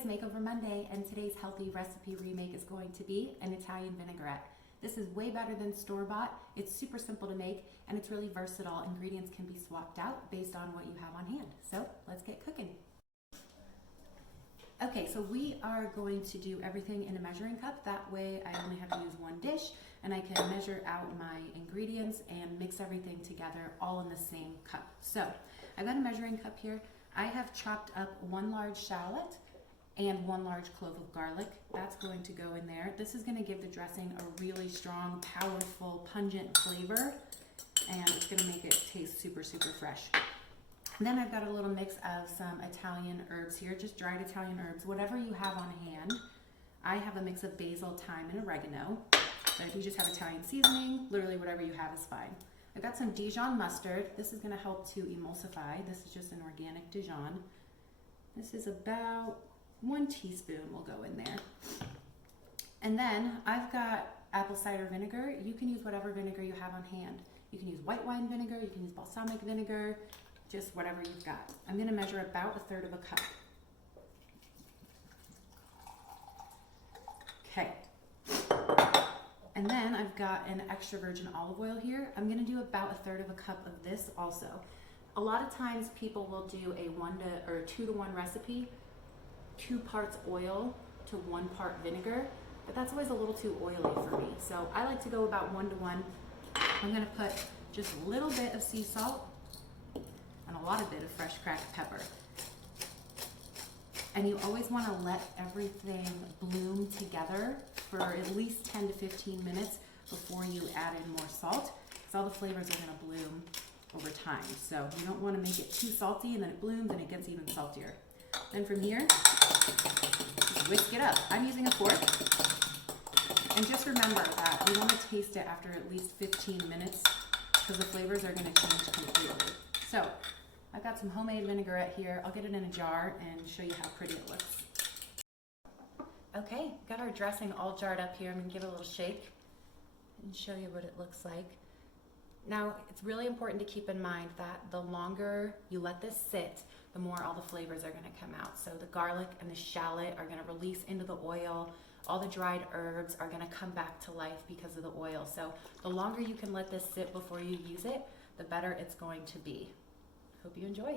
is Makeover Monday, and today's healthy recipe remake is going to be an Italian vinaigrette. This is way better than store-bought. It's super simple to make, and it's really versatile. Ingredients can be swapped out based on what you have on hand. So let's get cooking. Okay, so we are going to do everything in a measuring cup. That way I only have to use one dish, and I can measure out my ingredients and mix everything together all in the same cup. So I've got a measuring cup here. I have chopped up 1 large shallot and 1 large clove of garlic. That's going to go in there. This is going to give the dressing a really strong, powerful, pungent flavor, and it's going to make it taste super, super fresh. And then I've got a little mix of some Italian herbs here, just dried Italian herbs, whatever you have on hand. I have a mix of basil, thyme, and oregano. But if you just have Italian seasoning, literally whatever you have is fine. I've got some Dijon mustard. This is going to help to emulsify. This is just an organic Dijon. This is about 1 teaspoon will go in there. And then I've got apple cider vinegar. You can use whatever vinegar you have on hand. You can use white wine vinegar, you can use balsamic vinegar, just whatever you've got. I'm going to measure about 1/3 of a cup. Okay. And then I've got an extra virgin olive oil here. I'm going to do about 1/3 of a cup of this also. A lot of times people will do a 2 to 1 recipe, 2 parts oil to 1 part vinegar, but that's always a little too oily for me. So I like to go about 1 to 1. I'm going to put just a little bit of sea salt and a lot of bit of fresh cracked pepper. And you always want to let everything bloom together for at least 10 to 15 minutes before you add in more salt, because all the flavors are going to bloom over time. So you don't want to make it too salty and then it blooms and it gets even saltier. Then from here, just whisk it up. I'm using a fork. And just remember that you want to taste it after at least 15 minutes because the flavors are going to change completely. So I've got some homemade vinaigrette here. I'll get it in a jar and show you how pretty it looks. Okay, got our dressing all jarred up here. I'm going to give it a little shake and show you what it looks like. Now, it's really important to keep in mind that the longer you let this sit, the more all the flavors are going to come out. So the garlic and the shallot are going to release into the oil. All the dried herbs are going to come back to life because of the oil. So the longer you can let this sit before you use it, the better it's going to be. Hope you enjoy.